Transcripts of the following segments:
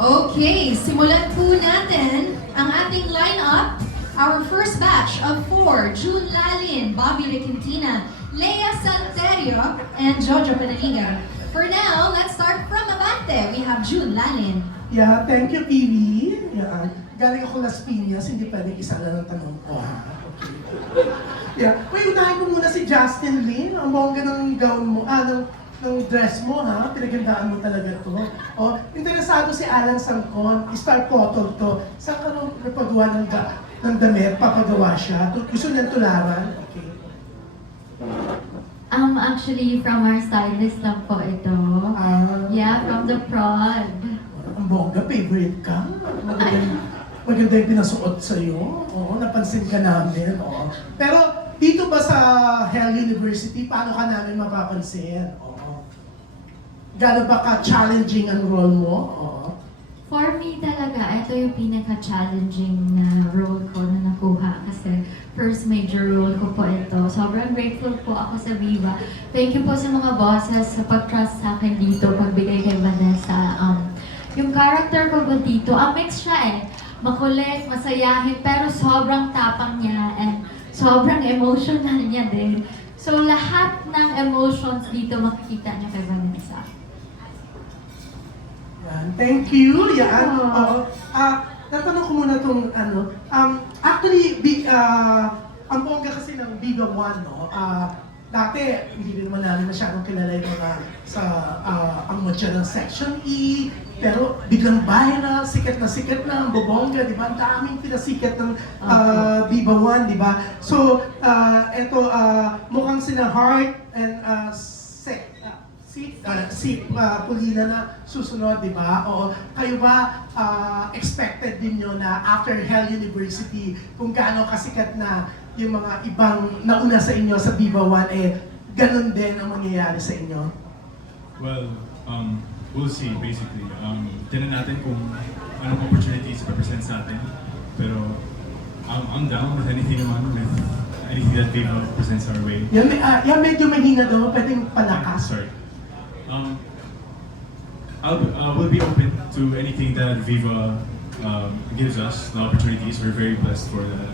Okay, simulan po natin ang ating lineup. Our first batch of 4, June Lalin, Bobby De Quintina, Lea Santerio, and Jojo Panaliga. For now, let's start from Abante. We have June Lalin. Yeah, thank you, PV. Yeah, galing ako Las Piñas, hindi pwedeng isa lang ang tanong ko, ha? Okay. Yeah, wait, unahin ko muna si Justin Lin. Ang bongga ng gown mo, ng dress mo, ha? Pinagandaan mo talaga to. Oh, interesado si Alan Sangkon, star photo to. Saan ka nung napagawa ng damit, papagawa siya? Gusto niyang tularan? Okay. Actually, from our stylist lang po ito. Yeah, from the prod. Ang bongga, favorite ka? Maganda yung pinasuot sa'yo. Oo, napansin ka namin. Oo. Pero dito ba sa Hell University, paano ka namin mapapansin? Oo. Gano'n ba ka-challenging ang role mo? Oo. For me talaga, ito yung pinaka-challenging na role ko na nakuha kasi first major role ko po ito. Sobrang grateful po ako sa Viva. Thank you po sa mga bosses sa pag-trust sa akin dito, pagbigay kay Vanessa. Yung character ko ba dito, mix siya eh. Makulit, masayahin, pero sobrang tapang niya and sobrang emotional niya din. So lahat ng emotions dito makikita niya kay Vanessa. Yan. Thank you. Yan. Oo. Natanong ko muna itong actually, ang bongga kasi ng Viva One, no? Dati, hindi rin naman namin masyadong kilala yung mga ang mutya ng Section E, pero biglang viral, sikat na ang bobongga, di ba? Ang daming pinasikat ng Viva One, di ba? So, eto, mukhang sina Heart and si Paulina na susunod, di ba? O kayo ba expected din nyo na after Hell University, kung gaano kasikat na yung mga ibang nauna sa inyo sa Viva One, ganun din ang mangyayari sa inyo? Well, we'll see basically. Tinan natin kung anong opportunities represent sa atin. Pero I'm down with anything naman, with anything that Viva presents our way. Yan medyo mahina daw, pwedeng palakas. Sorry. We'll be open to anything that Viva gives us, the opportunities. We're very blessed for that.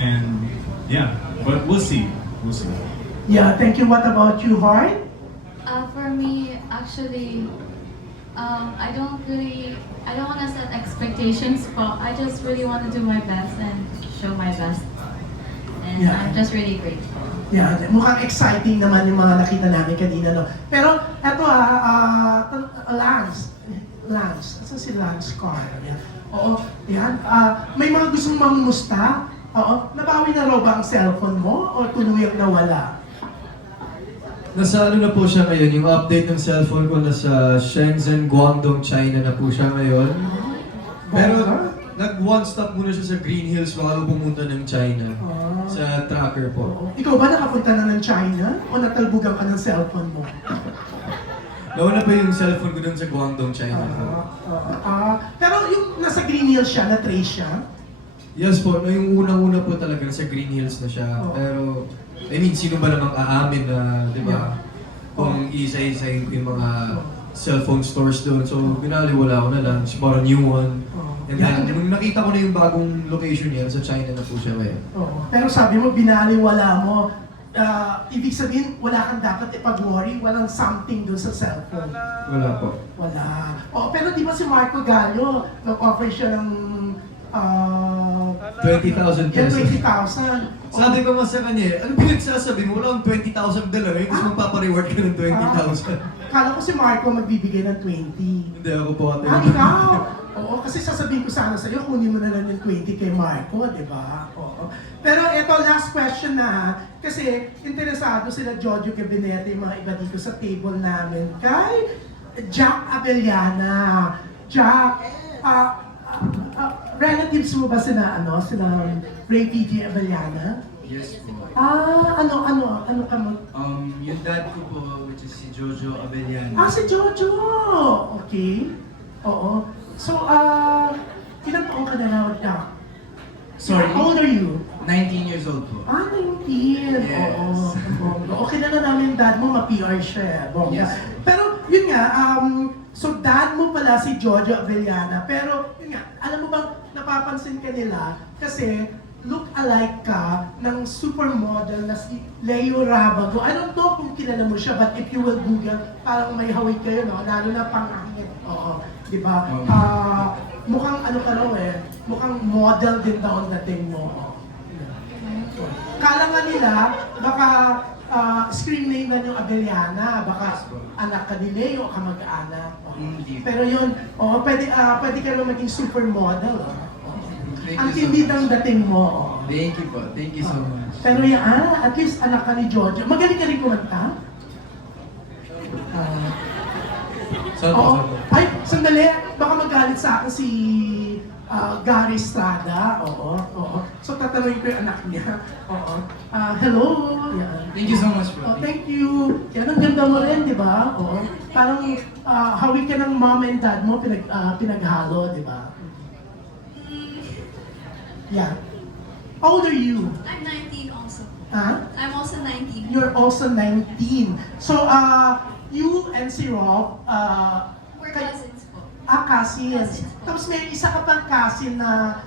And yeah, but we'll see. We'll see. Yeah, thank you. What about you, Heart? For me, actually, I don't want to set expectations, but I just really want to do my best and show my best. And Yeah. I'm just really grateful. Yeah, mukhang exciting naman yung mga nakita namin kanina, no? Pero, eto Lance, asa si Lance Carr? Yan. Oo, yan. May mga gustong mangumusta? Oo, nabawi na raw ba ang cellphone mo o tuluyang nawala? Nasa ano na po siya ngayon, yung update ng cellphone ko nasa Shenzhen, Guangdong, China na po siya ngayon. Pero nag-one stop muna siya sa Green Hills bago pumunta ng China. Sa tracker po. Oo. Ikaw ba nakapunta na ng China o natalbugan ka ng cellphone mo? Nauna pa yung cellphone ko dun sa Guangdong, China po. Pero yung nasa Green Hills siya, na-trace siya? Yes po, no, yung unang-una po talaga nasa Green Hills na siya. Oo. Pero, I mean, sino ba namang aamin na, di ba? Yeah. Kung isa-isahin ko yung mga cellphone stores doon. So, binaliwala ko na lang. Parang new one. And then, nung nakita ko na yung bagong location niya, sa China na po siya ngayon. Oo. Pero sabi mo, binaliwala mo. Ibig sabihin, wala kang dapat ipag-worry, walang something doon sa cellphone. Wala po. Wala. Oo, pero di ba si Marco Gallo, nag-offer siya ng 20,000 yan, pesos. 20,000. Sabi ko nga sa kanya, ano pinagsasabi mo? Wala akong $20,000 eh. Gusto mong papareward ka ng 20,000. Kala ko si Marco magbibigay ng 20. Hindi ako po ate. Ikaw! Oo, kasi sasabihin ko sana sa'yo, kunin mo na lang yung 20 kay Marco, di ba? Oo. Pero eto, last question na ha. Kasi interesado sila Jojo Gabinete, yung mga iba dito sa table namin. Kay Jack Abellana. Jack, relatives mo ba sila Ray PG Abellana? Yes po. Ano ka mo? Yung dad ko po, which is si Jojo Abellana. Si Jojo! Okay. Oo. So, ilang taong ka na now, Jack? Sorry? How old are you? 19 years old po. 19. Yes. Oo. Bongga. Okay na namin dad mo, ma-PR siya. Bongga. Yes. Pero, yun nga, so dad mo pala si Jojo Avellana. Pero, yun nga, alam mo bang napapansin ka nila? Kasi, look alike ka ng supermodel na si Leo Rabago. I don't know kung kilala mo siya, but if you will Google, parang may hawig kayo, no? Lalo na pangangit. Oo, di ba? Mukhang ano ka raw eh, mukhang model din daw ang dating mo. Kala nga nila, baka screen name na yung Avellana, baka anak ka ni Leo, kamag-anak. Hindi. Pero yun, pwede ka naman maging supermodel. Thank Ang you so tindi much. ng dating mo. Thank you po. Thank you so much. Pero yan, at least anak ka ni Jojo. Magaling ka rin kumanta? Oo. Ay, sandali. Baka magalit sa akin si Gary Estrada. Oo. So tatanungin ko yung anak niya. Oo. Hello. Yan. Thank you so much po. Oh, thank you. Yan, ang ganda mo rin, di ba? Oo. Parang hawig ka ng mom and dad mo, pinaghalo, di ba? Yeah. How old are you? I'm 19 also. Huh? I'm also 19. You're also 19. So, you and si Rob, We're cousins po. cousins. Cousins po. Tapos may isa ka pang cousin na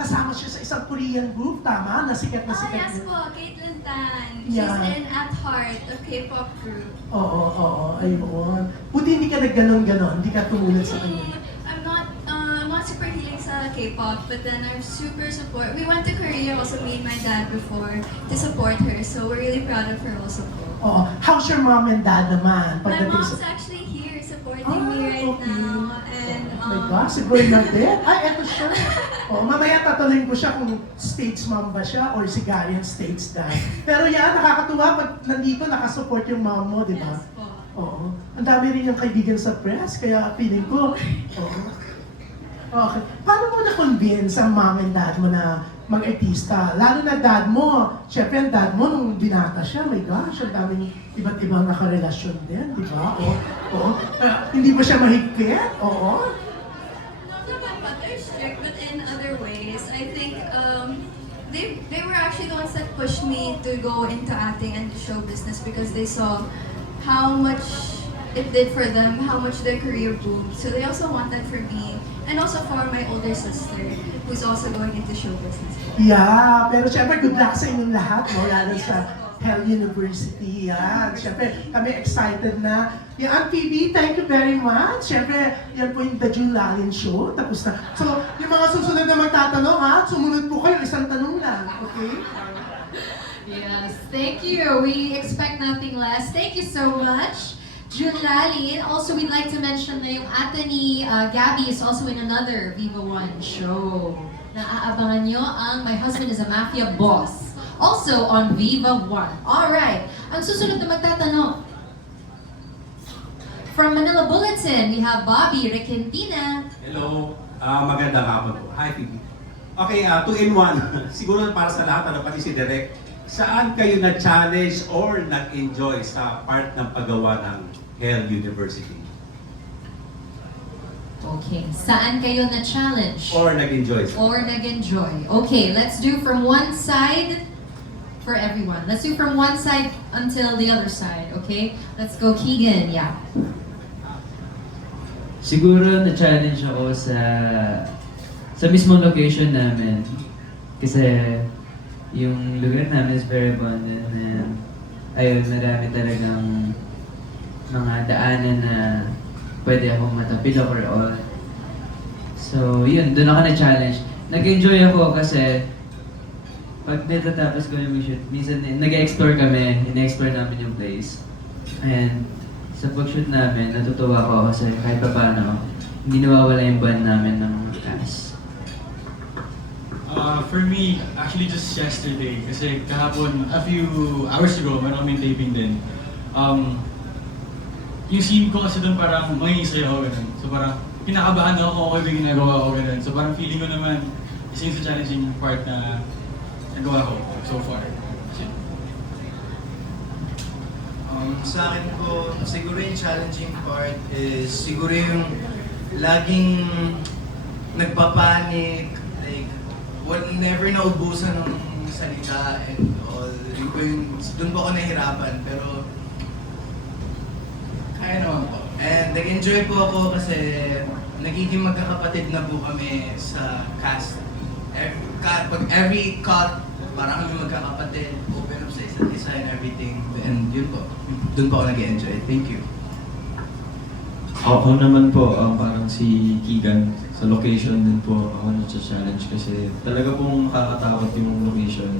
kasama siya sa isang Korean group, tama? Na sikat na Ah, sikat. yes po, Caitlin Tan. Yeah. She's in At Heart, a K-pop group. Oo, ayun. Buti hindi ka nagganon-ganon, hindi ka tumulad sa kanya. I'm not super healing sa K-pop, but then I'm super support. We went to Korea also, me and my dad before, to support her. So we're really proud of her also po. Oo. How's your mom and dad naman? My Pagdating mom's sa... actually here supporting me right okay. now. And Oh my gosh, si Bernadette. Ay, eto siya. Oh, mamaya tatanungin ko siya kung States mom ba siya or si Gary ang States dad. Pero yan, nakakatuwa pag nandito nakasupport yung mom mo, di ba? yes po. Oo. Ang dami rin yung kaibigan sa press, kaya feeling ko, oo. Okay. Paano mo na-convince ang mom and dad mo na mag-artista? Lalo na dad mo. Siyempre, ang dad mo, nung binata siya, my gosh, ang daming iba't ibang nakarelasyon din, di ba? Oo. Hindi ba siya mahigpit? Oo. Not naman, but they're strict, but in other ways. I think they were actually the ones that pushed me to go into acting and show business because they saw how much it did for them, how much their career boomed. So they also want that for me, and also for my older sister, who's also going into show business. Yeah, pero syempre good luck sa inyong lahat, no? Lalo sa Hell University, yan. Syempre, kami excited na. Yan, PB, thank you very much. Syempre, yan po yung The June Lalin Show. Tapos na. So, yung mga susunod na magtatanong, ha? Sumunod po kayo, isang tanong lang, okay? Yes, thank you. We expect nothing less. Thank you so much, June Lalin. Also, we'd like to mention na yung ate ni Gabby is also in another Viva One show. Naaabangan nyo ang My Husband is a Mafia Boss. Also on Viva One. Alright, ang susunod na magtatanong. From Manila Bulletin, we have Bobby Requentina. Hello, magandang hapon po. Hi, Phoebe. Okay, 2-in-1. Siguro para sa lahat, ano pati si Direk, saan kayo na-challenge or nag-enjoy sa part ng paggawa ng Hell University? Okay, saan kayo na-challenge? Or nag-enjoy? Or nag-enjoy. Okay, let's do from one side for everyone. Let's do from one side until the other side, okay? Let's go Keegan, yeah. Siguro na-challenge ako sa mismong location namin. Kasi yung lugar namin is very abundant and ayun, marami talagang mga daanan na pwede akong matapilok or all. So yun, doon ako na-challenge. Nag-enjoy ako kasi pag natatapos ko yung shoot, minsan nag-explore kami, ina-explore namin yung place. And sa pag-shoot namin, natutuwa ako kasi kahit pa paano, hindi nawawala yung band namin ng cast. For me, actually just yesterday, kasi kahapon, a few hours ago, meron kaming taping din. Yung scene ko kasi doon parang mangingisay ako ganun. So parang pinakabahan ako kung okay ba yung ginagawa ko ganun. So parang feeling ko naman, isa yung sa challenging part na nagawa ko so far. Sa akin po, siguro yung challenging part is siguro yung laging nagpapanik, like, never naubusan ng salita and all. Doon po ako nahirapan, pero kaya naman po. And nag-enjoy po ako kasi nagiging magkakapatid na po kami sa cast. Pag every cut, parang kami magkakapatid, open up sa isa't isa and everything. And yun po, dun po ako nag-enjoy. Thank you. Ako naman po, parang si Keegan, sa location din po ako na-challenge kasi talaga pong nakakatakot yung location.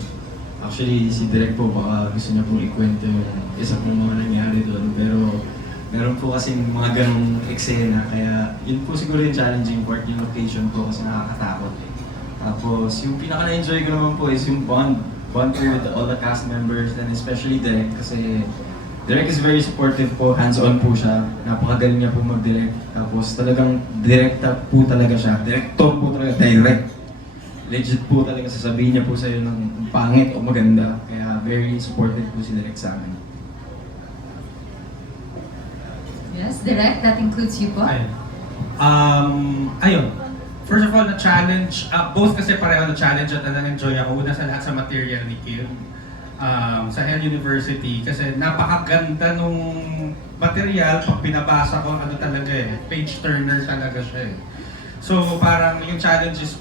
Actually, si Direk po baka gusto niya pong ikwento yung isa pong mga nangyari doon. Pero meron po kasing mga ganong eksena, kaya yun po siguro yung challenging part, yung location po kasi nakakatakot. Tapos yung pinaka-na-enjoy ko naman po is yung bond po with all the cast members and especially Direk kasi Direk is very supportive po, hands-on po siya. Napakagaling niya po mag-direct. Tapos talagang director po talaga siya. Director po talaga, direct. Legit po talaga sasabihin niya po sa'yo ng pangit o maganda. Kaya very supportive po si Direk sa amin. Yes, Direk, that includes you po. Ayun. First of all, na-challenge, both kasi pareho na-challenge at na-enjoy ako. Una sa lahat sa material ni Kim. Sa Hell University kasi napakaganda nung material. Pag pinabasa ko, ano talaga page turner talaga siya So parang yung challenge is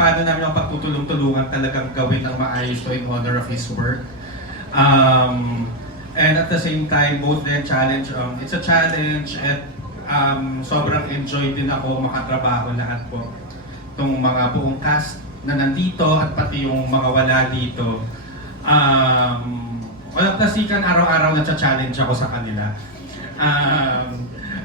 paano namin ang pagtutulong-tulungan talagang gawin ng maayos to in honor of his work. And at the same time, both then challenge, it's a challenge at sobrang enjoy din ako makatrabaho lahat po. Itong mga buong cast na nandito at pati yung mga wala dito. Walang plasikan, araw-araw na-challenge ako sa kanila.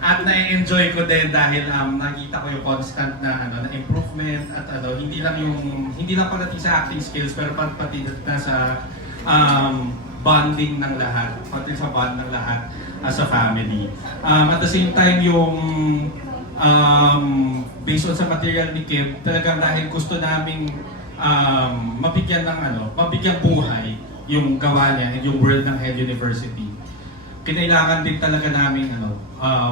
At na-enjoy ko din dahil nakita ko yung constant na improvement at hindi lang pagdating sa acting skills pero pati na sa bonding ng lahat, pati sa bond ng lahat as a family. At the same time yung based on sa material ni Kim, talagang dahil gusto naming mabigyan buhay yung gawa niya and yung world ng Head University. Kinailangan din talaga namin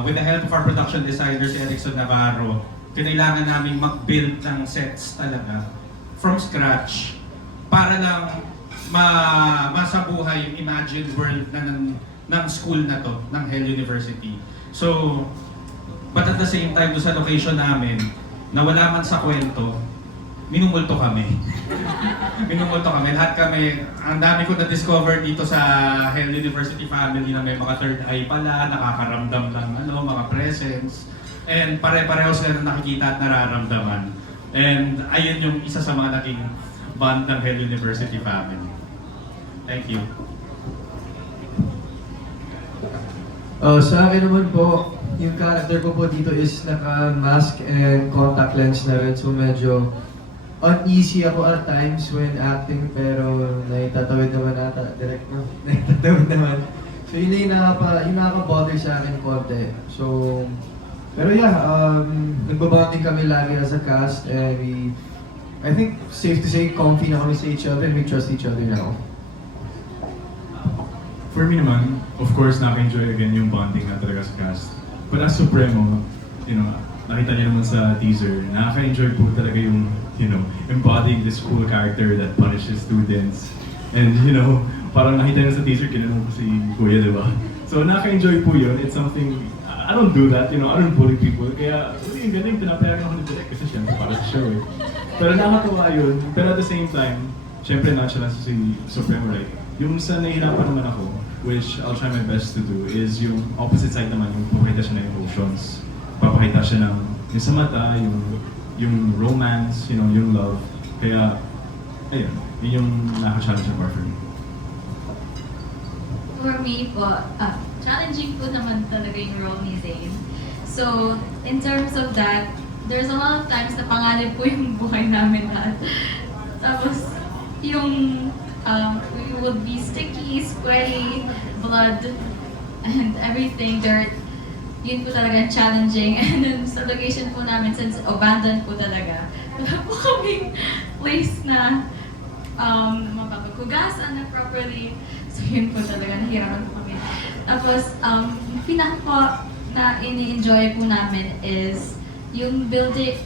with the help of our production designer si Erickson Navarro, kinailangan namin mag-build ng sets talaga from scratch para lang masabuhay yung imagined world ng school na to, ng Hell University. So, but at the same time, doon sa location namin, na wala man sa kwento, minumulto kami. Minumulto kami. Lahat kami, ang dami ko na-discover dito sa Hell University family na may mga third eye pala, nakakaramdam ng mga presence. And pare-pareho sila na nakikita at nararamdaman. And ayun yung isa sa mga naging bond ng Hell University family. Thank you. Sa akin naman po, yung character ko po dito is naka-mask and contact lens na rin. So medyo uneasy ako at times when acting pero naitatawid naman ata, direct no? Naitatawid naman. So yun yung nakaka-bother sa akin konti. So, pero yeah, nagbabonding kami lagi as a cast and I think safe to say comfy na kami sa each other and we trust each other now. For me naman, of course, naka-enjoy again yung bonding na talaga sa cast. But as Supremo, nakita niyo naman sa teaser, nakaka-enjoy po talaga yung, embodying this cool character that punishes students. And, parang nakita niyo sa teaser, kinanong ko si Kuya, di ba? So, nakaka-enjoy po yun. It's something, I don't do that, I don't bully people. Kaya, yung ganun, pinapayagan ako ni Direk kasi syempre para sa show Pero nakakatawa yun. Pero at the same time, syempre nonchalant si Supremo, right? Yung sa nahihirapan naman ako, which I'll try my best to do, is yung opposite side naman, yung papakita siya ng emotions. Papakita siya ng yung sa mata, yung romance, yung love. Kaya, ayun, yun yung nakaka-challenge na part for me. For me po, challenging po naman talaga yung role ni Zayn. So, in terms of that, there's a lot of times na pangarap po yung buhay namin lahat. Tapos, yung we would be sticky, sweaty, blood, and everything, dirt. Yun po talaga challenging. And then sa location po namin, since abandoned po talaga, wala po kaming place na mapapaghugasan na properly. So yun po talaga, nahirapan po kami. Tapos, pinaka po na ini-enjoy po namin is yung building,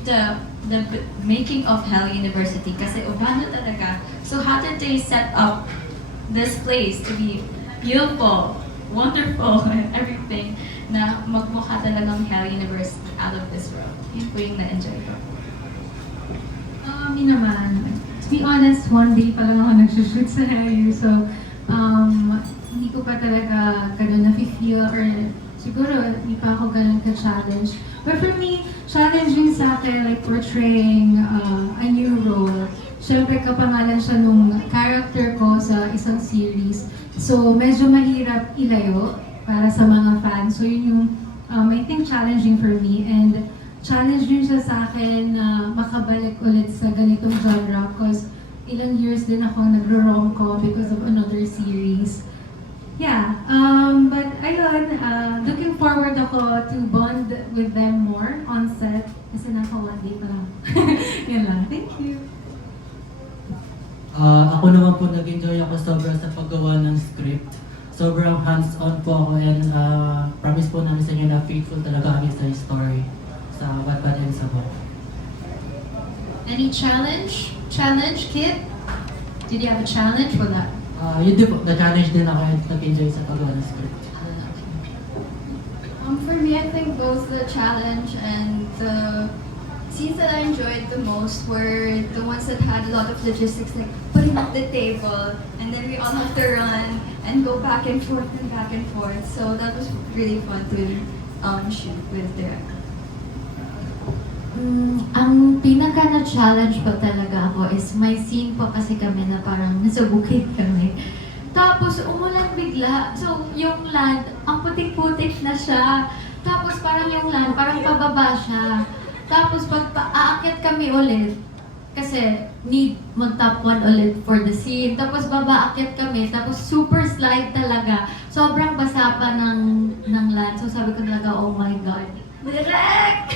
the making of Hell University. Kasi abandoned talaga. So how did they set up this place to be beautiful, wonderful, and everything? na magmukha talagang Hell University out of this world. Yun po yung na-enjoy ko. Kami naman, to be honest, one day pa lang ako nagsushoot sa hair. So, hindi ko pa talaga ganun na-feel or siguro hindi pa ako ganun ka-challenge. But for me, challenging sa akin, like portraying a new role. Siyempre, kapangalan siya nung character ko sa isang series. So, medyo mahirap ilayo para sa mga fans. So, yun yung, I think, challenging for me. And challenge din siya sa akin na makabalik ulit sa ganitong genre because ilang years din ako nagro-rom-com because of another series. Yeah, but ayun, looking forward ako to bond with them more on set kasi naka one day pa lang. Yan lang. Thank you. Ako naman po nag-enjoy ako sobra sa paggawa ng script. Sobrang hands-on po ako and promise po namin sa inyo na faithful talaga kami sa story, sa Wattpad and sa book. Any challenge? Challenge, Kit? Did you have a challenge? Wala. Yun din po, na-challenge din ako and nag-enjoy sa paggawa ng script. For me, I think both the challenge and the scenes that I enjoyed the most were the ones that had a lot of logistics, like putting up the table, and then we all have to run and go back and forth and back and forth. So that was really fun to shoot with Derek. Ang pinaka na-challenge po talaga ako is may scene po kasi kami na parang nasa bukid kami. Tapos umulan bigla. So yung land, ang putik-putik na siya. Tapos parang yung land, parang pababa siya. Tapos pag aakyat kami ulit, kasi need mag-top 1 ulit for the scene. Tapos babaakyat kami, tapos super slide talaga. Sobrang basa pa ng land. So sabi ko talaga, oh my God, Direk!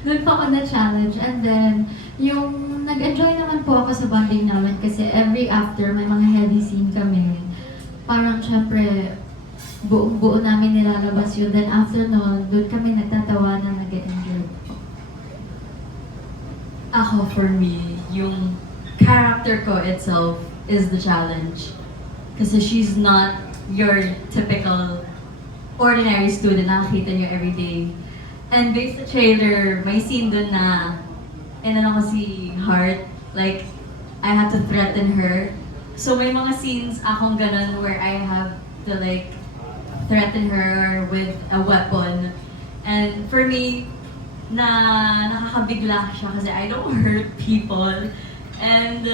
Doon pa ako na-challenge. And then, yung nag-enjoy naman po ako sa bonding namin kasi every after may mga heavy scene kami. Parang syempre, buo namin nilalabas yun. Then after nun, doon kami nagtatawa na nag-enjoy. Ako, for me, yung character ko itself is the challenge. Kasi she's not your typical ordinary student na nakikita niyo everyday. And based sa trailer, may scene dun na inano ko si Heart, like, I had to threaten her. So may mga scenes akong ganun where I have to like threaten her with a weapon. And for me, nakakabigla siya kasi I don't hurt people. And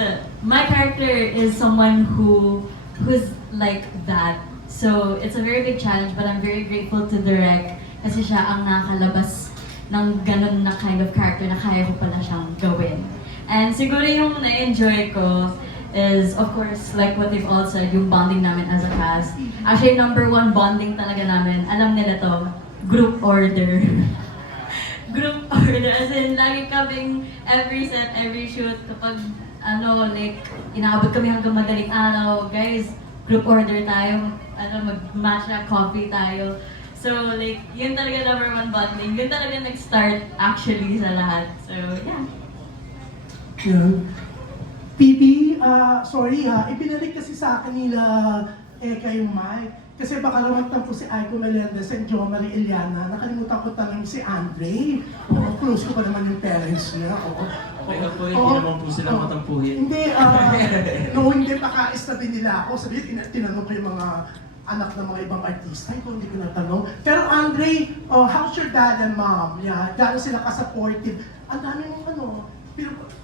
my character is someone who's like that. So it's a very big challenge, but I'm very grateful to Direk kasi siya ang nakakalabas ng ganun na kind of character na kaya ko pala siyang gawin. And siguro yung na-enjoy ko is, of course, like what they've all said, yung bonding namin as a cast. Actually, number 1 bonding talaga namin, alam nila to, group order. Group order, as in, lagi kaming every set, every shoot, kapag, like, inaabot kami hanggang madaling araw, guys, group order tayo, mag-matcha coffee tayo. So, like, yun talaga number 1 bonding. Yun talaga nag-start, actually, sa lahat. So, yeah. Yun. Pipi, sorry ha, ibinalik kasi sa akin nila yung mic. Kasi baka lumagtan po si Aiko Melendez and Jo Marie Eliana. Nakalimutan ko tanong si Andre. Close ko pa naman yung parents niya. Okay na po, hindi naman po sila matampuhin. Hindi, hindi pakais na din nila ako. Sabi, tinanong ko yung mga anak ng mga ibang artista. Ito, hindi ko natanong. Pero Andre, how's your dad and mom? Yeah, gano'n sila ka-supportive? Ang dami mong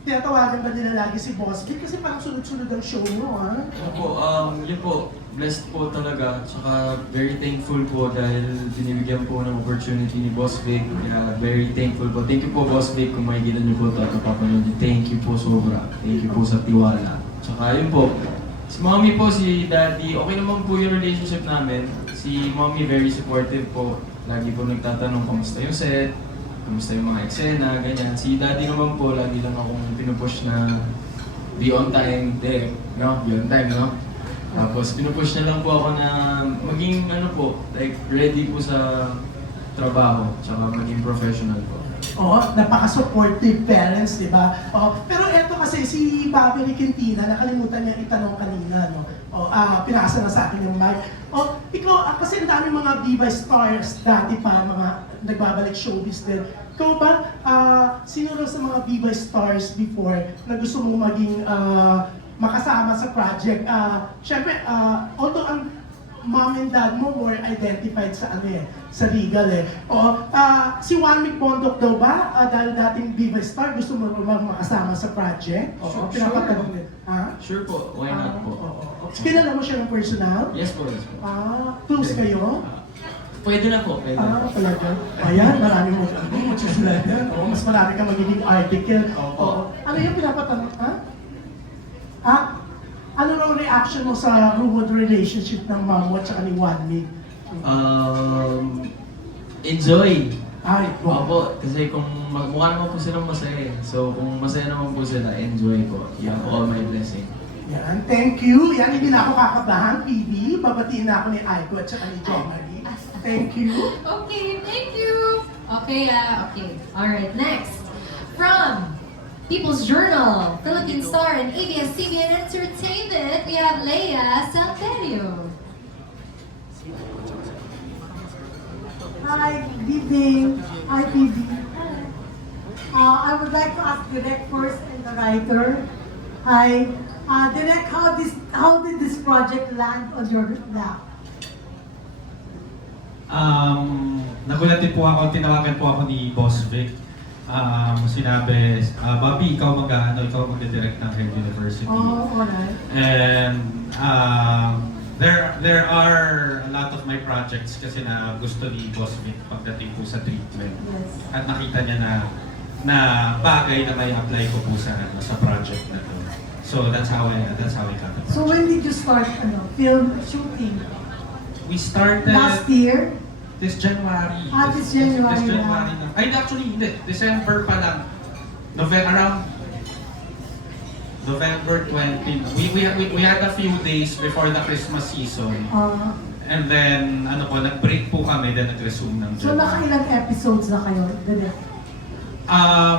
tinatawagan ba nila lagi si Boss Vic? Kasi parang sunod-sunod ang show mo, ha? Opo, yun po, blessed po talaga. Tsaka very thankful po dahil binibigyan po ng opportunity ni Boss Vic. Kaya very thankful po. Thank you po, Boss Vic, kung makikita niyo po ito at napapanood niyo. Thank you po sobra. Thank you po sa tiwala. Tsaka yun po, si Mommy po, si Daddy, okay naman po yung relationship namin. Si Mommy very supportive po. Lagi po nagtatanong kamusta yung set, kamusta yung mga eksena, ganyan. Si Daddy naman po, lagi lang akong pinupush na be on time, be on time, no? Tapos pinupush na lang po ako na maging like ready po sa trabaho, tsaka maging professional po. Napaka-supportive parents, di ba? Pero eto kasi si Bobby Requintina, nakalimutan niya itanong kanina, no? pinasa na sa akin yung mic. Ikaw, kasi ang dami mga diva stars dati pa, mga nagbabalik showbiz din. Ikaw ba, sino sa mga diva stars before na gusto mong maging makasama sa project? Siyempre, although ang mom and dad mo more identified sa sa Regal si Juan Mcbondok daw ba? Dahil dating diva star, gusto mo makasama sa project? Sure. Pinapatanong din. Sure po, why not po? Kilala mo siya ng personal? Yes po, yes po. Close kayo? Pwede na po, pwede na. Talaga? Ayan, marami mo magsusulat yan. Mas marami ka magiging article. Ano yung pinapatanong? Ano raw reaction mo sa rumored relationship ng mom mo at saka ni Juan Mig? Enjoy! Ay, Opo, kasi kung mukha naman po silang masaya. So kung masaya naman po sila, enjoy po. Yan po all my blessing. Yan, thank you. Yan, hindi na ako kakabahan, PB. Babatiin na ako ni Aiko at saka ni Jo Marie. Thank you. Okay, thank you. Okay, okay. All right, next. From People's Journal, Philippine Star, and ABS-CBN Entertainment, we have Leia Santerio. Hi, good evening. Hi, PB. I would like to ask Direk first and the writer. Hi, Direk, how did this project land on your lap? Nagulat din po ako, tinawagan po ako ni Boss Vic. Sinabi, Bobby, ikaw mag-direct ng Head University. Oh, alright. And there are a lot of my projects kasi na gusto ni Boss Vic pagdating po sa treatment. Yes. At nakita niya na bagay na may apply ko po sa project na to. So that's how I got it. So when did you start film shooting? We started Last year? this January. This January na. Ay, actually, hindi. December pa lang. Around November 20. We had a few days before the Christmas season. And then, nag-break po kami, then nag-resume ng So January. nakailang episodes na kayo, Direk?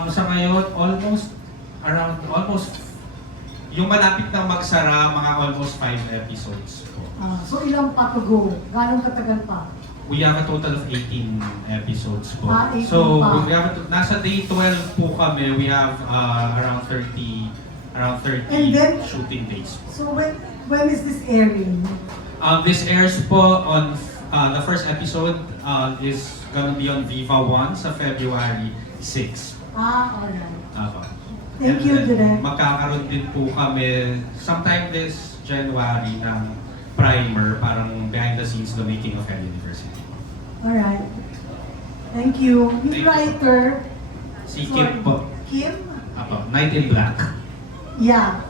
Sa ngayon, almost, yung malapit ng magsara, mga almost 5 episodes po. So ilang pa to go? Ganong katagal pa? We have a total of 18 episodes po. 18 So, pa. nasa day 12 po kami, we have around 30 And then- shooting days. So when is this airing? This airs po on, the first episode is gonna be on Viva 1 sa February 6. Alright. Thank you, And then, Direk. magkakaroon din po kami sometime this January ng primer, parang behind the scenes, the making of Head University. Alright. Thank you. Thank you. Yung writer, Si sorry, Kim po. Kim? Night in Black. Yeah.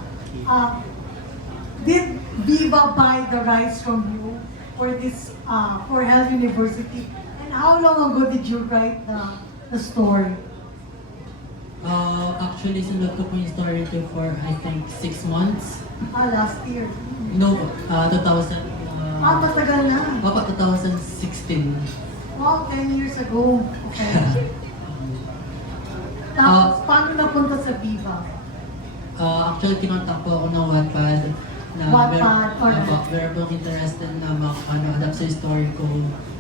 Did Viva buy the rights from you for this, for Health University? And how long ago did you write the story? Actually, sinunod ko po yung story ko for, I think, 6 months. Last year. No, 2000. Matagal na. Papa, 2016. Wow, 10 years ago. Okay. Tapos, paano napunta sa Viva? Actually, kinontak po ako ng Wattpad. Wattpad, alright. Meron pong interested na adapt sa story ko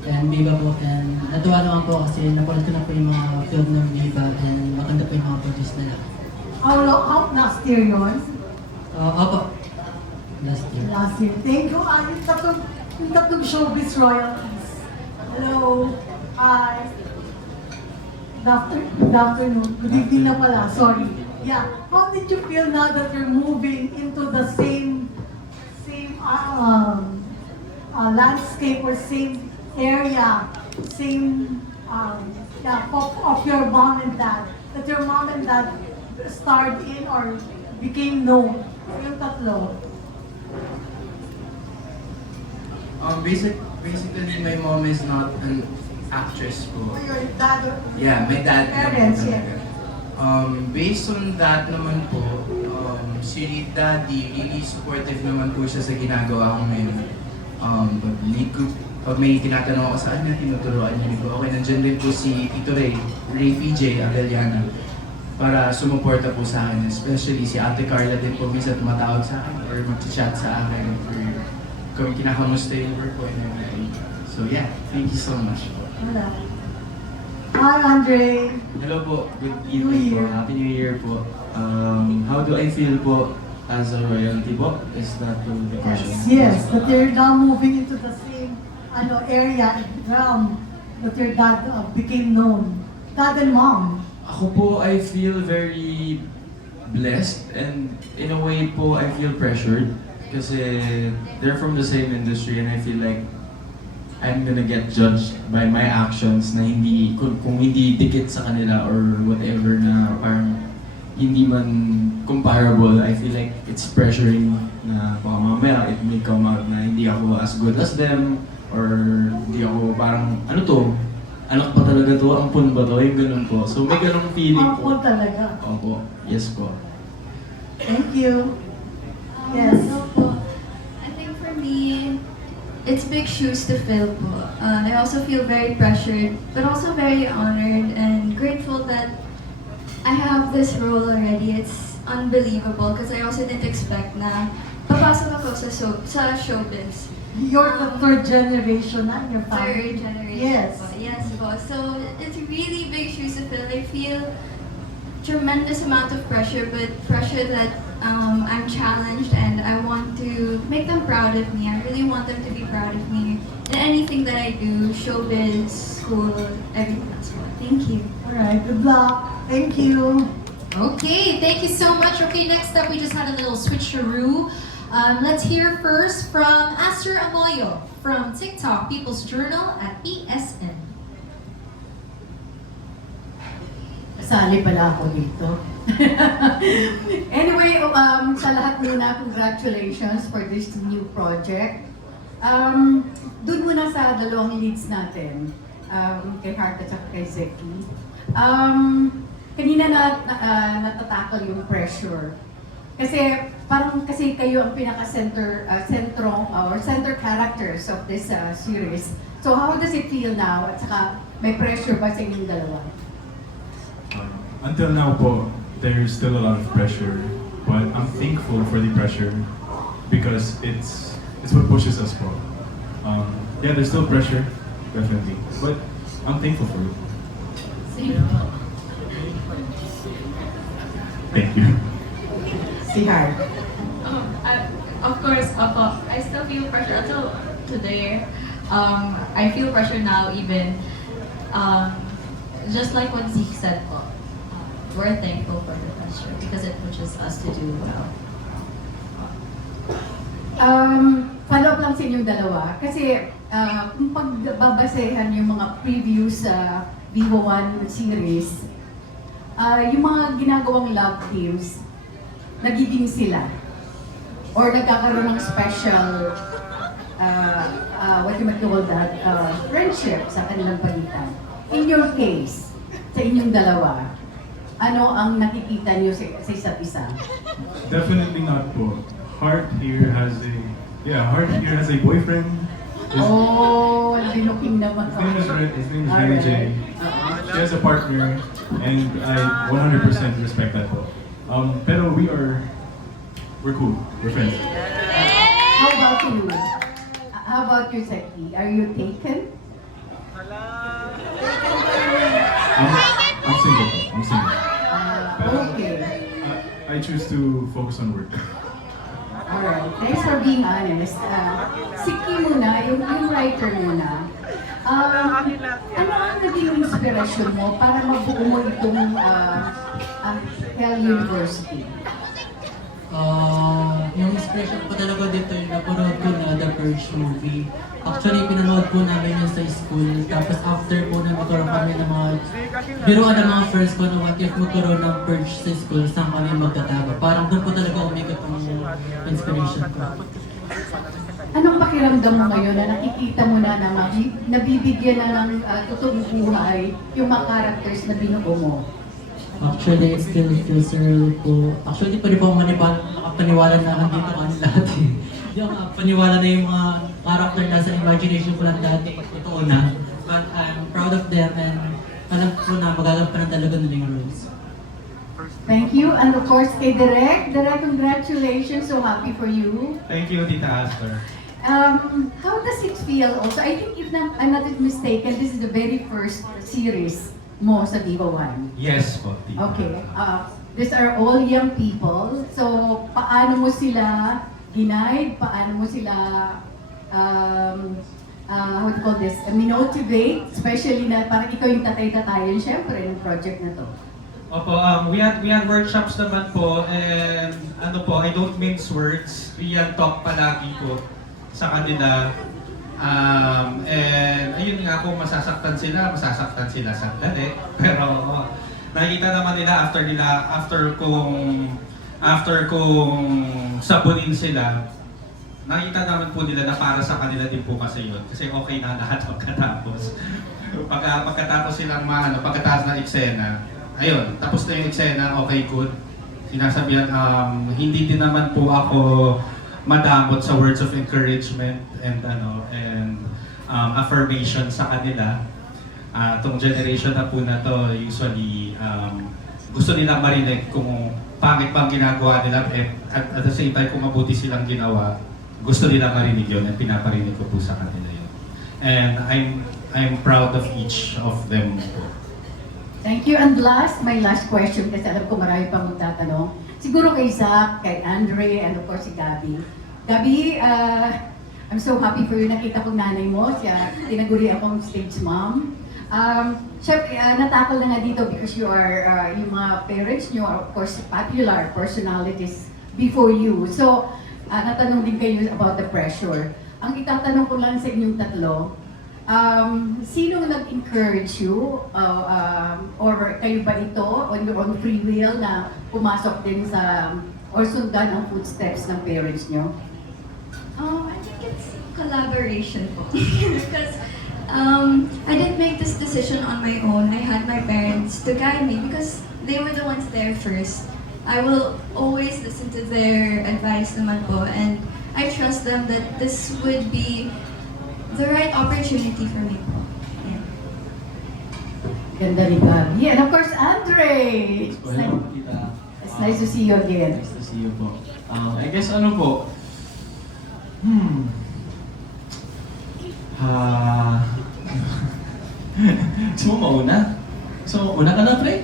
and Viva po. And natuwa naman po kasi napanood ko na po yung mga film ng Viva and maganda po yung mga produce nila. How last year yun? Opo. Last year. Last year. Thank you. Yung tatlong showbiz royalties. Hello. Hi. Good afternoon. Good evening na pala. Sorry. Yeah. How did you feel now that you're moving into the same landscape or same area, same of your mom and dad? That your mom and dad starred in or became known? Yung tatlo. Basically, my mom is not an actress po. Your dad? Yeah, my dad. Parents, yeah. Based on that naman po, si Daddy, really supportive naman po siya sa ginagawa ko ngayon. Pag may tinatanong ako sa kanya, tinuturuan niya po. Okay, nandiyan din po si Tito Ray PJ Abeliana, para sumuporta po sa akin. Especially si Ate Carla din po, minsan tumatawag sa akin or mag-chat sa akin for kami kinakamusta yung work ko and everything. So yeah, thank you so much. Wala. Hi, Andre. Hello po, good New evening Year. po, Happy New Year po. How do I feel po as a royalty po? Is that the question? Yes, that you're now moving into the same area, realm that your dad became known. Dad and mom. Ako po, I feel very blessed and in a way po, I feel pressured kasi they're from the same industry and I feel like I'm gonna get judged by my actions na hindi, kung hindi dikit sa kanila or whatever na parang hindi man comparable. I feel like it's pressuring na baka mamaya it may come out na hindi ako as good as them or hindi ako parang ano to, anak ba talaga to, ampun ba to, yung ganun po. So may ganung feeling po. Ampun talaga. Opo, yes po. Thank you. Yes. So po, I think for me, it's big shoes to fill po. I also feel very pressured, but also very honored and grateful that I have this role already. It's unbelievable because I also didn't expect na papasok ako sa showbiz. You're the third generation na in your Third family. generation Yes. po. Yes po. So it's really big shoes to fill. I feel tremendous amount of pressure, but pressure that I'm challenged and I want to make them proud of me. I really want them to be proud of me in anything that I do, showbiz, school, everything else. Thank you. All right. Good luck. Thank you. Okay, thank you so much. Okay, next up, we just had a little switcheroo. Let's hear first from Aster Amoyo from TikTok, People's Journal at PSN. Kasali pala ako dito. Anyway, sa lahat muna, congratulations for this new project. Doon muna sa dalawang leads natin, kay Hart at saka kay Zeki. Kanina natatakal yung pressure. Kasi parang kasi kayo ang pinaka-center center characters of this series. So how does it feel now? At saka may pressure ba sa inyong dalawa? Until now po, there's still a lot of pressure, but I'm thankful for the pressure because it's what pushes us po. Yeah, there's still pressure, definitely, but I'm thankful for it. Thank you. Si Hart. Of course, I still feel pressure until today. I feel pressure now even, just like what Zeke said po. We're thankful for the pressure because it pushes us to do well. Follow up lang sa inyong dalawa. Kasi kung pagbabasehan yung mga previous Vivo One series, yung mga ginagawang love teams, nagiging sila. Or nagkakaroon ng special, what you might call that, friendship sa kanilang pagitan. In your case, sa inyong dalawa, ano ang nakikita niyo sa isa't isa? Definitely not po. Hart here has a boyfriend. Oh, linuking naman. His name is Mary J. She has a partner, and I 100% respect that po. Pero we're cool. We're friends. How about you? How about you, Zeki? Are you taken? I'm single po. I'm single. Okay. I choose to focus on work. Alright. Thanks for being honest. Zeki muna, yung writer muna. Ano ang naging inspirasyon mo para mabuo mo itong Hell University? Yung inspiration ko talaga dito yung napanood ko na The Purge movie. Actually, pinanood po namin yun sa school. Tapos after po na magkaroon kami ng mga biruan ng mga friends ko na what if magkaroon ng purge sa school, saan kami magtatago. Parang doon po talaga umikot ang inspiration ko. Anong pakiramdam mo ngayon na nakikita mo na nabibigyan na ng totoong buhay yung mga characters na binuo mo? Actually, it still feels surreal po. Actually, pwede po ako makapaniwala na nandito kami lahat eh. Hindi ako makapaniwala na yung mga character na sa imagination ko lang dati. Totoo na. But I'm proud of them and alam ko na magagampanan talaga nila yung roles. Thank you. And of course, kay Direk. Direk, congratulations. So happy for you. Thank you, Tita Aster. How does it feel also? I think if I'm not mistaken, this is the very first series mo sa Viva One. Yes po, tita. Okay. These are all young people. So, paano mo sila ginaid? Paano mo sila, how do you call this, minotivate? Especially na parang ikaw yung tatay-tatayan, syempre, ng project na to. Opo, we had workshops naman po, and ano po, I don't mince words. Real talk palagi po sa kanila. And ayun nga, kung masasaktan sila sandali. Pero nakikita naman nila after kung sabunin sila, nakita naman po nila na para sa kanila din po kasi yun. Kasi okay na lahat pagkatapos. Pagkatapos silang pagkatapos ng eksena, ayun, tapos na yung eksena, okay, good. Sinasabihan, hindi din naman po ako madamot sa words of encouragement and affirmation sa kanila. Itong generation na po na to, usually gusto nilang marinig kung pangit bang ginagawa nila, at the same time kung mabuti silang ginawa, gusto nilang marinig yun at pinaparinig ko po sa kanila yun. And I'm proud of each of them po. Thank you. And my last question, kasi alam ko marami pang magtatanong. Siguro kay Zach, kay Andre, and of course si Gabby. Gabby, I'm so happy for you. Nakita kong nanay mo, siya, tinaguri akong stage mom. Syempre, natakol na nga dito because you are, yung mga parents nyo are of course popular personalities before you. So, natanong din kayo about the pressure. Ang itatanong ko lang sa inyong tatlo, sino nag-encourage you? Or kayo ba ito on your own free will na pumasok din sa or sundan ang footsteps ng parents nyo? I think it's collaboration po. Because I didn't make this decision on my own. I had my parents to guide me because they were the ones there first. I will always listen to their advice naman po, and I trust them that this would be the right opportunity for me po. Yeah. Ganda ni Gabby. And of course, Andre! It's nice to see you again. Nice to see you po. I guess ano po, gusto mo mauna? Gusto mo mauna ka na, pre?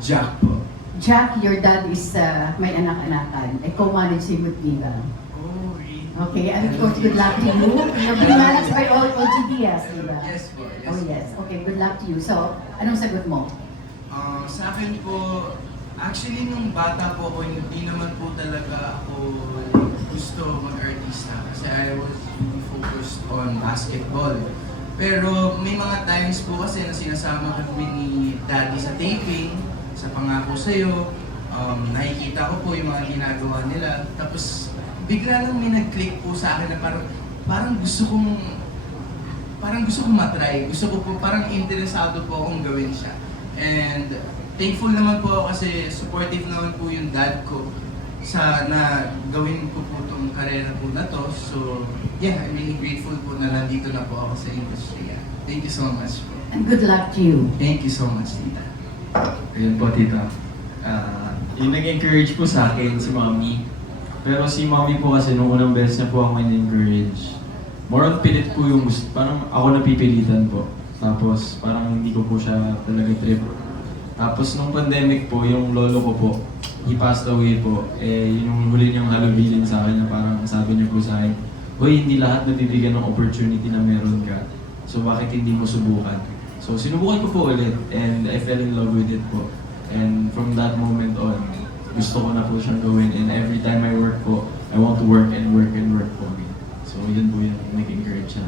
Jack po. Jack, your dad is may anak-anakan. Co-manage him with Viva. Oh, really? Okay, and of course, good luck to you. You're being managed by OGDS, diba? Yes po. Yes. Oh yes, okay, good luck to you. So, anong sagot mo? Sa akin po, actually nung bata po ako, hindi naman po talaga ako gusto mag-artista kasi I was really focused on basketball. Pero may mga times po kasi na sinasama kami ni Daddy sa taping, sa Pangako Sa'yo, nakikita ko po yung mga ginagawa nila. Tapos bigla lang may nag-click po sa akin na parang gusto kong matry. Gusto ko po, parang interesado po akong gawin siya. And thankful naman po ako kasi supportive naman po yung dad ko sa na gawin ko po itong karera po na to. So yeah, I'm really grateful po na nandito na po ako sa industry. Thank you so much po. And good luck to you. Thank you so much, tita. Ayun po, tita. Yung nag-encourage po sa akin, si mommy. Pero si mommy po kasi nung unang beses na po ako in-encourage, more on pilit po yung gusto. Parang ako napipilitan po. Tapos parang hindi ko po siya talaga trip. Tapos nung pandemic po, yung lolo ko po, he passed away po. Yun yung huli niyang halabilin sa akin na parang sabi niya po sa akin, "Hoy, hindi lahat nabibigyan ng opportunity na meron ka. So bakit hindi mo subukan?" So sinubukan ko po ulit and I fell in love with it po. And from that moment on, gusto ko na po siyang gawin. And every time I work po, I want to work and work and work po again. So yun po yung nag-encourage siya.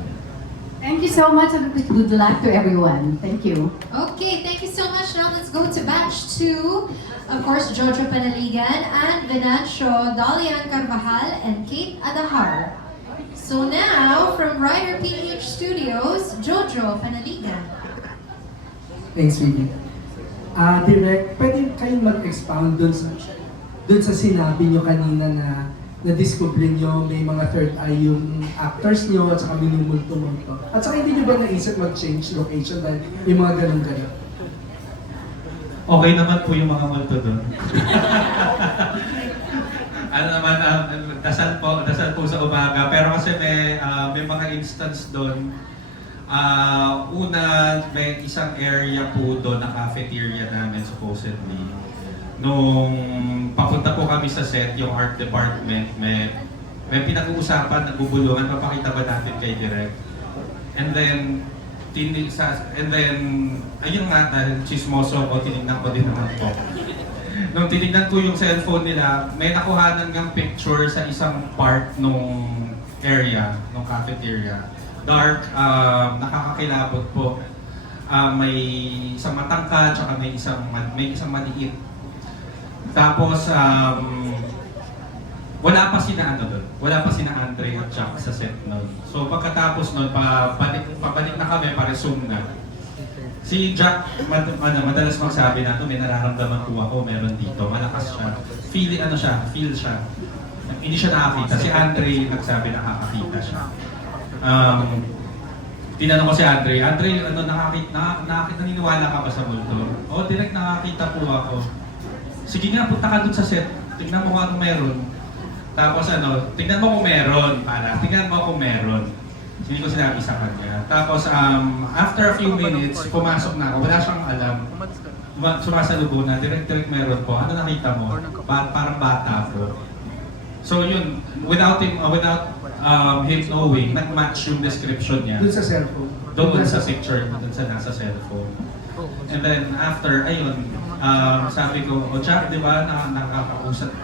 Thank you so much and good luck to everyone. Thank you. Okay, thank you so much. Now let's go to batch 2. Of course, Jojo Panaligan and Venancio Dalian Carvajal and Kate Adahar. So now, from Rider PH Studios, Jojo Panaligan. Thanks, Vivi. Direct, pwede kayong mag-expound dun sa sinabi nyo kanina na na-discover nyo may mga third eye yung actors nyo at saka minumulto-multo. At saka hindi nyo ba naisip mag-change location dahil yung mga ganun-ganun? Okay naman po yung mga multo doon. ano naman, dasal po sa umaga. Pero kasi may mga instance doon. Una, may isang area po doon na cafeteria namin supposedly. Nung papunta po kami sa set, yung art department, may pinag-uusapan, nagbubulungan, papakita ba natin kay Direk? And then, ayun nga, dahil chismoso ko, tinignan ko din naman po. Nung tinignan ko yung cellphone nila, may nakuhanan ng picture sa isang part nung area, nung cafeteria. Dark, nakakakilabot po. May isang matangka, tsaka may isang maliit. Tapos, wala pa sina Andre at Jack sa set nun. So pagkatapos nun, pabalik na kami, pa-resume na. Si Jack, madalas magsabi na may nararamdaman ko ako, meron dito, malakas siya. Feel siya. Hindi siya nakakita. Si Andre nagsabi na nakakita siya. Tinanong ko si Andre, naniniwala ka ba sa multo? Oo, direct nakakita po ako. Sige nga, punta ka dun sa set. Tignan mo kung anong meron. Tapos tignan mo kung meron. Tignan mo kung meron. Hindi ko sinabi sa kanya. Tapos, after a few minutes, pumasok na ako. Wala siyang alam. Sumasalubo na, direct meron po. Ano nakita mo? Parang bata po. So yun, without him knowing, nag-match yung description niya. Doon sa cellphone? Doon sa picture, doon sa nasa cellphone. And then after, ayun, sabi ko, Jack, di ba, nakakausap.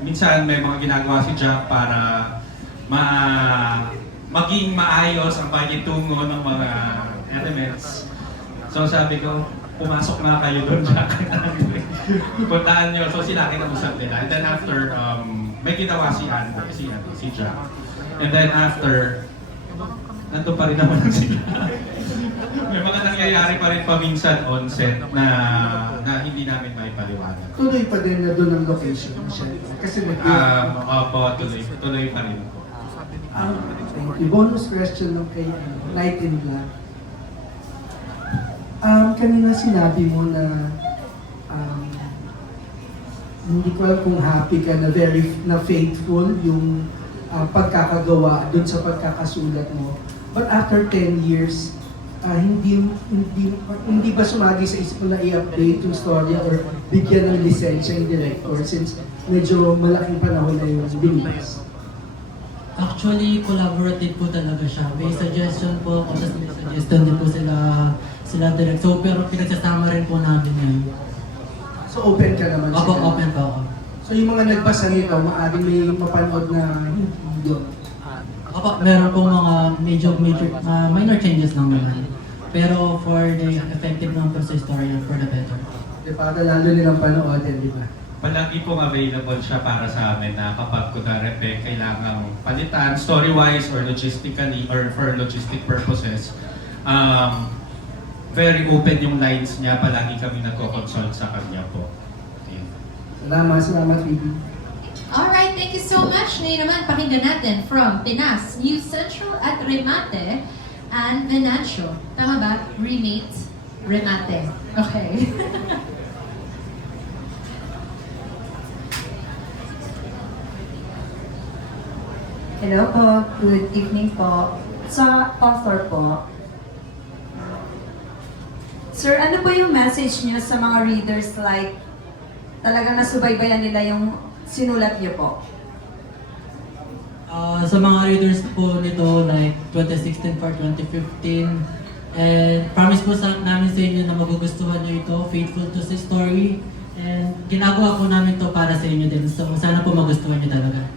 Minsan may mga ginagawa si Jack para maging maayos ang pagitungo ng mga elements. So sabi ko, pumasok na kayo doon, Jack. Puntaan nyo. So sila kinausap nila. And then after, may ginawa si Jack. And then after, nandun pa rin naman sila. May mga nangyayari pa rin paminsan on set na hindi namin maipaliwanag. Tuloy pa din na doon ang location, syempre. Kasi Opo, tuloy pa rin po. Thank you. Bonus question lang kay Light and Black. Kanina sinabi mo na hindi ko alam kung happy ka na faithful yung pagkakagawa doon sa pagkakasulat mo. But after 10 years, hindi ba sumagi sa isip mo na i-update yung story or bigyan ng lisensya yung director since medyo malaking panahon na yung bilis? Actually, collaborative po talaga siya. May suggestion po ako, tapos may suggestion din po sila direct. So, pero pinagsasama rin po namin yun. So, open ka naman Opo, open po ako. So, yung mga nagbasa nito, maaaring may mapanood na hindi yun. Opo, meron po mga minor changes lang naman. Pero for the effective ng sa story, for the better. Para lalo nilang panoodin, di ba? Palagi pong available siya para sa amin na kapag kunwari kailangang palitan story-wise or logistically or for logistic purposes. Very open yung lines niya, palagi kami nagko-consult sa kanya po. Okay. Salamat, Phoebe. Alright, thank you so much. Ngayon naman, pakinggan natin from Pinas, News Central at Remate and Venancio. Tama ba? Remate, Remate. Okay. Hello po, good evening po. Sa author po, Sir, ano po yung message niyo sa mga readers like talagang nasubaybayan nila yung sinulat niyo po? Sa mga readers po nito, like 2016 for 2015, and promise po namin sa inyo na magugustuhan niyo ito, faithful to the story, and ginagawa po namin to para sa inyo din. So sana po magustuhan niyo talaga.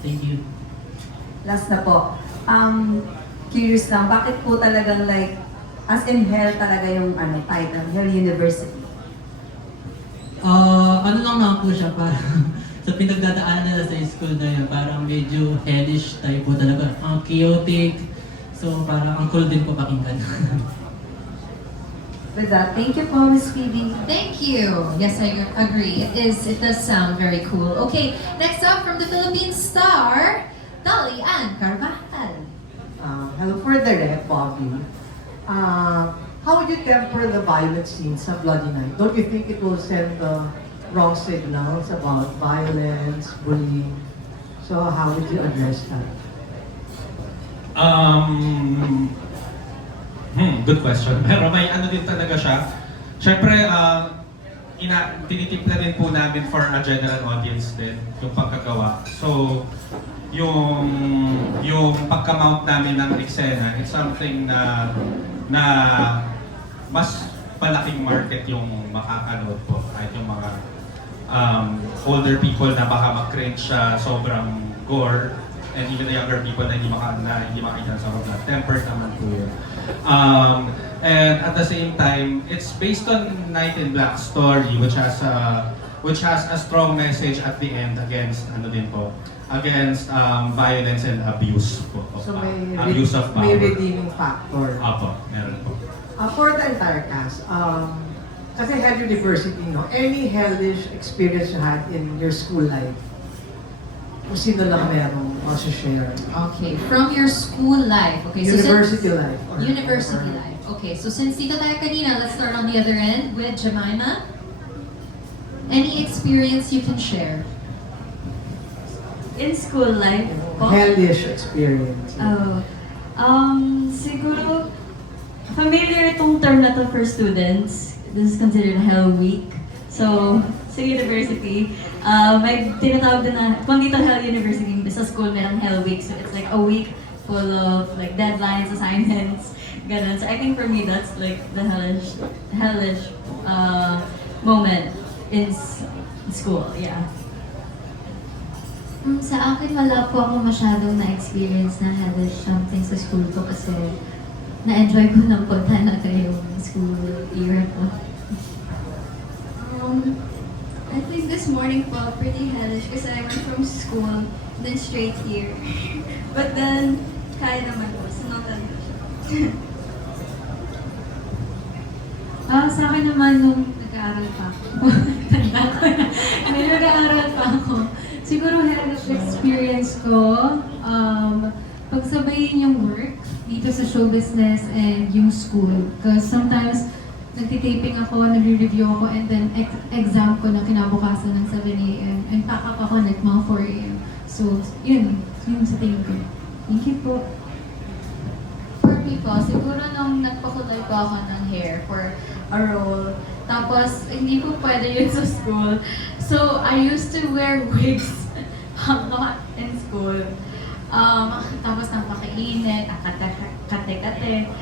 Thank you. Last na po, curious lang, bakit po talagang like as in Hell talaga yung title, Hell University? Ano lang naman po siya, parang sa pinagdadaanan nila sa school na yun, parang medyo hellish type po talaga. Chaotic, so parang ang cool din po pakinggan. With that, thank you po, Ms. Phoebe. Thank you. Yes, I agree. It does sound very cool. Okay, next up from the Philippine Star, Dolly Ann Carvajal. Hello for the rep, Bobby. How would you temper the violent scenes sa Bloody Night? Don't you think it will send the wrong signals about violence, bullying. So how would you address that? Good question. Pero may ano din talaga siya. Siyempre, tinitimpla din po namin for a general audience din, yung pagkagawa. So, yung pagka-mount namin ng eksena, it's something na mas malaking market yung makakanood po. Kahit yung mga older people na baka mag-cringe siya, sobrang gore, and even the younger people na hindi makakita sa mga tempered naman po yun. And at the same time, it's based on Night in Black story, which has a strong message at the end against against violence and abuse po. So may, Abuse of power. may redeeming factor. Apo, meron po. For the entire cast, kasi Hell University, no? Any hellish experience you had in your school life? Kung sino lang merong share. Okay, from your school life. Okay, University so life. University life. Okay, so since dito tayo kanina, let's start on the other end with Jemima. Any experience you can share? In school life po? Hellish experience. Siguro, familiar itong term na to for students. This is considered Hell Week. So, sa university, may tinatawag din na, kung dito Hell University, sa school merong Hell Week. So, it's like a week full of like deadlines, assignments, ganun. So, I think for me, that's like the hellish moment in school, yeah. Sa akin, wala po ako masyadong na-experience na hellish something sa school ko kasi na-enjoy ko lang po talaga yung school year ko. I think this morning felt pretty hellish kasi I went from school, then straight here. But then, kaya naman po, sinutan ko siya. Sa akin naman, nung nag-aaral pa ako, tanda ko na, may nag-aaral pa ako. Siguro hellish experience ko, pagsabayin yung work dito sa show business and yung school. Because sometimes, nagtitaping ako, nagre-review ako, and then exam ko na kinabukasan ng 7 a.m. And pack up ako like mga 4 a.m. So, yun sa tingin ko. Thank you po. For me po, siguro nung nagpakulay po ako ng hair for a role, tapos hindi po pwede yun sa school. So, I used to wear wigs a lot in school. Tapos napakainit, kate-kate.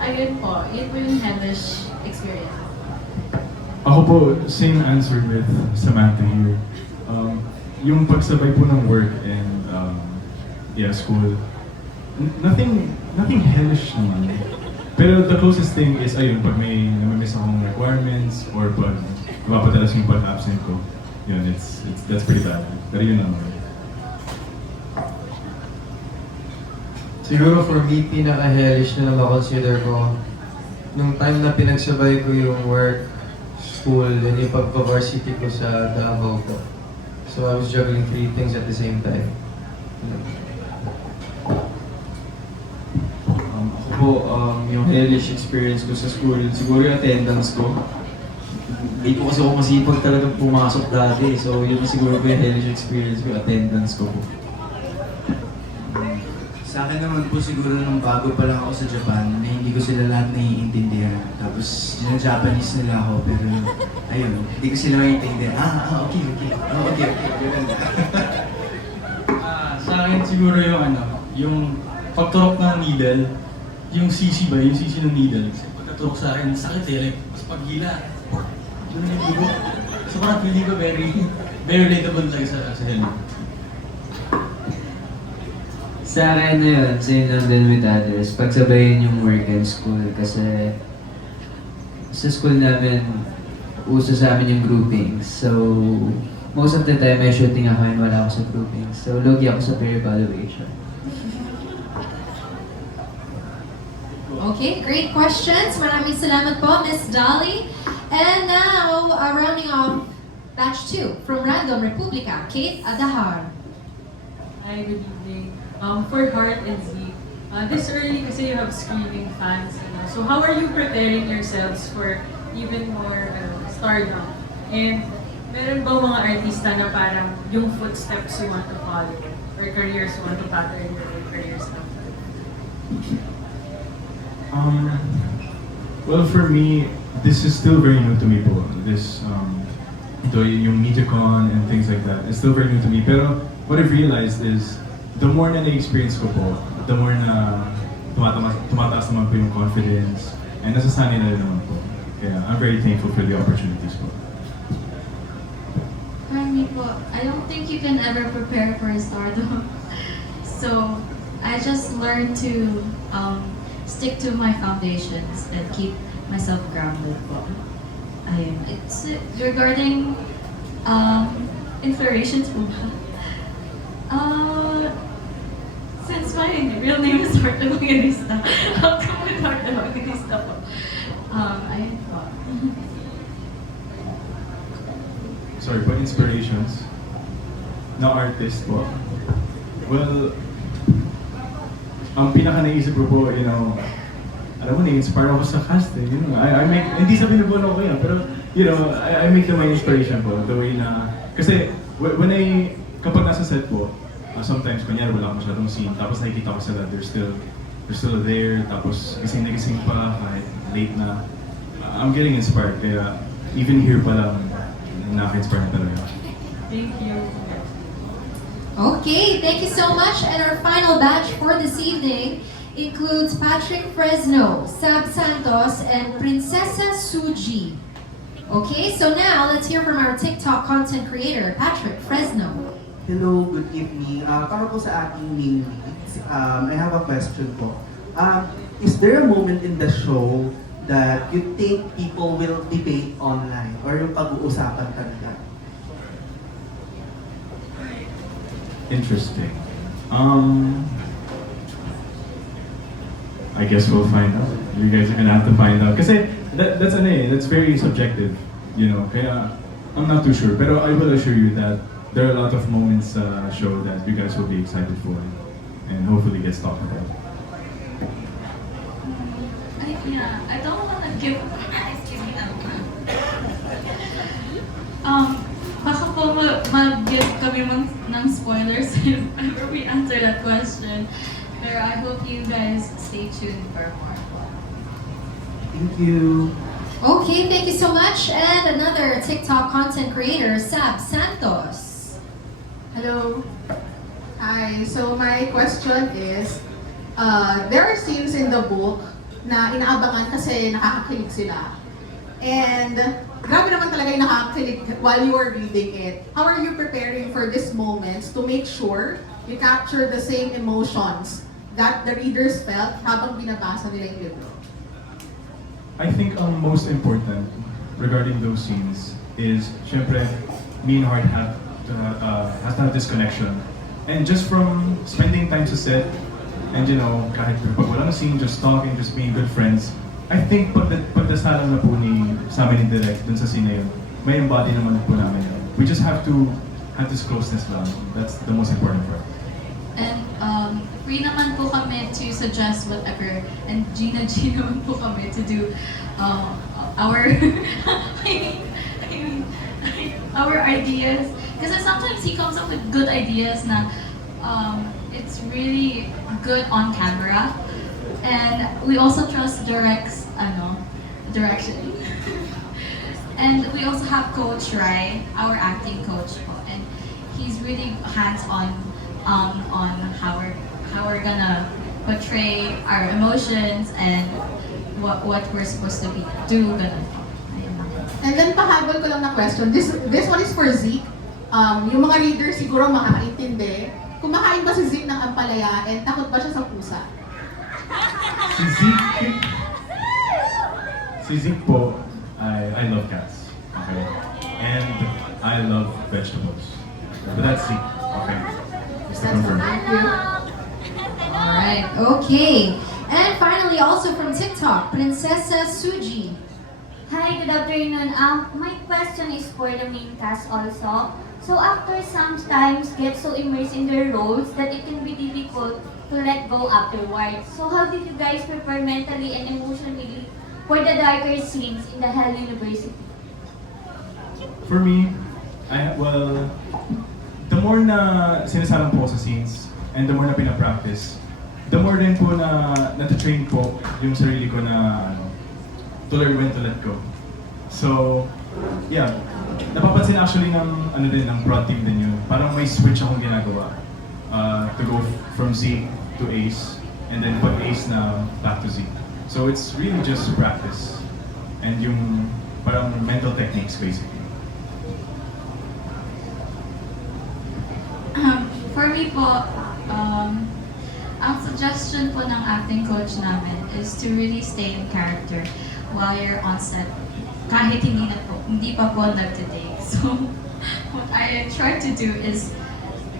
Ayun po, yun po yung hellish experience. Ako po, same answer with Samantha here. Yung pagsabay po ng work and school, nothing hellish naman. Pero the closest thing is, ayun, pag may namimiss akong requirements or pag mapapadalas yung pag-absent ko, yun, that's pretty bad. Pero yun naman. Siguro for me, pinaka-hellish na makonsider ko, nung time na pinagsabay ko yung work, school, and yung pag-varsity ko sa Davao ko. So I was juggling 3 things at the same time. Ako po, yung hellish experience ko sa school, siguro yung attendance ko. Hindi po kasi ako masipag talagang pumasok dati. So yun siguro po yung hellish experience ko, attendance ko po. Sa akin naman po siguro nung bago pa lang ako sa Japan, na hindi ko sila lahat naiintindihan. Tapos Japanese nila ako, pero ayun, hindi ko sila naiintindihan. Okay. Sa akin siguro yung pagturok ng needle, yung sisi ng needle. Pagkaturok sa akin, sakit like, mas paghila. Yung niligo. So parang feeling ko very relatable talaga sa helmet. Sa akin na yun, same lang din with others, pagsabayin yung work and school kasi sa school namin, uso sa amin yung groupings. So, most of the time may shooting ako and wala ako sa groupings. So, logi ako sa peer evaluation. Okay, great questions. Maraming salamat po, Miss Dolly. And now, rounding off batch 2 from Random Republica, Kate Adahar. Hi, good evening. For Heart and Z, this early kasi you have screaming fans. So how are you preparing yourselves for even more stardom? And meron ba mga artista na parang yung footsteps you want to follow or careers you want to pattern your careers after? Well, for me, this is still very new to me po. This, ito yung MediaCon and things like that. It's still very new to me. Pero what I've realized is, the more na na-experience ko po, the more na tumataas naman po yung confidence and nasasanay na rin naman po. Kaya I'm very thankful for the opportunities po. For me po, I don't think you can ever prepare for stardom. So, I just learned to stick to my foundations and keep myself grounded po. Ayun. It's regarding inspirations po ba? Since my real name is Marta Evangelista, how come with Marta Evangelista po? Ayun po. Sorry, but inspirations na artist po. Well, ang pinaka-naisip ko po, you know, alam mo, na-inspire ako sa cast eh. You know, I make, hindi sa binubuno ko yan, pero, you know, I make them my inspiration po. The way na, kasi, kapag nasa set po, sometimes, kunyari, wala akong masyadong scene, tapos nakikita ko sila, they're still there, tapos gising na gising pa, kahit late na. I'm getting inspired, kaya even here pa lang, nakaka-inspire na talaga. Thank you. Okay, thank you so much. And our final batch for this evening includes Patrick Fresno, Sab Santos, and Princesa Suji. Okay, so now let's hear from our TikTok content creator, Patrick Fresno. Hello, good evening. Para po sa ating main leads, I have a question po. Is there a moment in the show that you think people will debate online or yung pag-uusapan talaga? Interesting. I guess we'll find out. You guys are gonna have to find out. Kasi that's very subjective, you know. Kaya I'm not too sure. Pero I will assure you that there are a lot of moments show that you guys will be excited for and hopefully gets talked about. I don't want to give. Baka po mag-give kami ng spoilers if ever we answer that question. Pero I hope you guys stay tuned for more. Thank you. Okay, thank you so much. And another TikTok content creator, Sab Santos. Hello. Hi. So my question is, there are scenes in the book na inaabangan kasi nakakakilig sila. And grabe naman talaga yung nakakakilig while you are reading it. How are you preparing for these moments to make sure you capture the same emotions that the readers felt habang binabasa nila yung libro? I think most important regarding those scenes is, syempre, me and Heart has to have this connection. And just from spending time sa set, and you know, kahit pag walang scene, just talking, just being good friends, I think pagdasalan na po sa amin ni Direk dun sa scene na yun, may embody naman po namin yun. We just have to have this closeness lang. That's the most important part. And free naman po kami to suggest whatever. And Gina naman po kami to do our our ideas. Kasi sometimes he comes up with good ideas na it's really good on camera. And we also trust Derek's direction. And we also have Coach Rai, our acting coach po. And he's really hands-on on how we're gonna portray our emotions and what we're supposed to do. Ganun po. And then pahabol ko lang na question. This one is for Zeke. Yung mga readers siguro makakaintindi. Kumakain ba si Zeke ng ampalaya and takot ba siya sa pusa? Si Zeke po, I love cats. Okay? And I love vegetables. But that's Zeke. Okay? Just to confirm. Alright, okay. And finally, also from TikTok, Princesa Suji. Hi, good afternoon. My question is for the main cast also. So actors sometimes get so immersed in their roles that it can be difficult to let go afterwards. So how did you guys prepare mentally and emotionally for the darker scenes in the Hell University? For me, Well, the more na sinasalang po ako sa scenes and the more na pinapractice, the more din po na natitrain po yung sarili ko na to learn when to let go. So, yeah, napapansin actually ng prod team din yun. Parang may switch akong ginagawa to go from Z to Ace and then pag Ace na back to Z. So it's really just practice and yung parang mental techniques basically. For me po, ang suggestion po ng acting coach namin is to really stay in character while you're on set. Kahit hindi pa po nagtitake. So, what I try to do is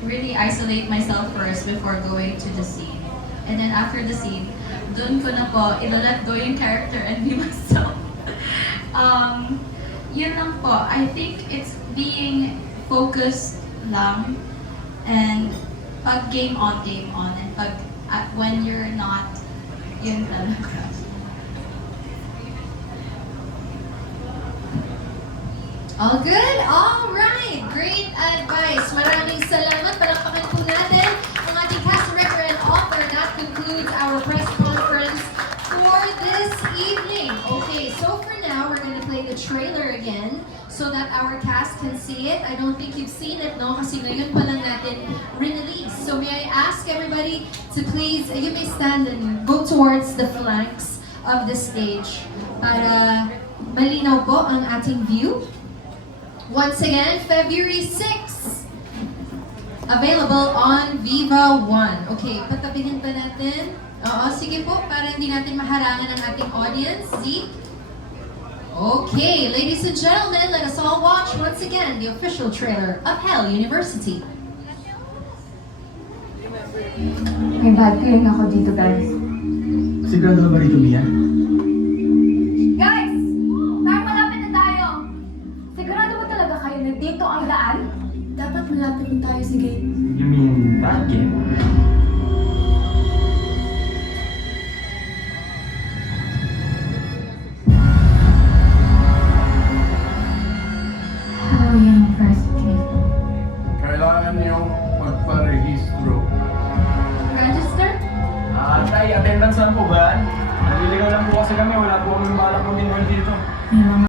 really isolate myself first before going to the scene. And then after the scene, dun ko na po, ila-let go yung character and be myself. Yun lang po. I think it's being focused lang and pag game on, and pag when you're not, yun talaga. All good? All right. Great advice. Maraming salamat. Palakpakan po natin ang ating cast director and author. That concludes our press conference for this evening. Okay, so for now, we're going to play the trailer again so that our cast can see it. I don't think you've seen it, no? Kasi ngayon pa lang natin re-release. So may I ask everybody to please, you may stand and go towards the flanks of the stage para malinaw po ang ating view. Once again, February 6, available on Viva One. Okay, patabihin ba natin? Oo, sige po, para hindi natin maharangan ang ating audience. Z? Okay, ladies and gentlemen, let us all watch once again the official trailer of Hell University. May bad feeling ako dito, guys. Sigurado ba rito, Mia? Guys! Tayo malapit na tayo! Sigurado ba talaga kayo na dito ang daan? Dapat malapit na tayo sa gate. You mean that game? Hello, University. Kailangan niyong magparehistro. Register? Tay, attendance saan po ba? Naliligaw lang po kasi kami, wala po kami balak mag-enroll dito. May mga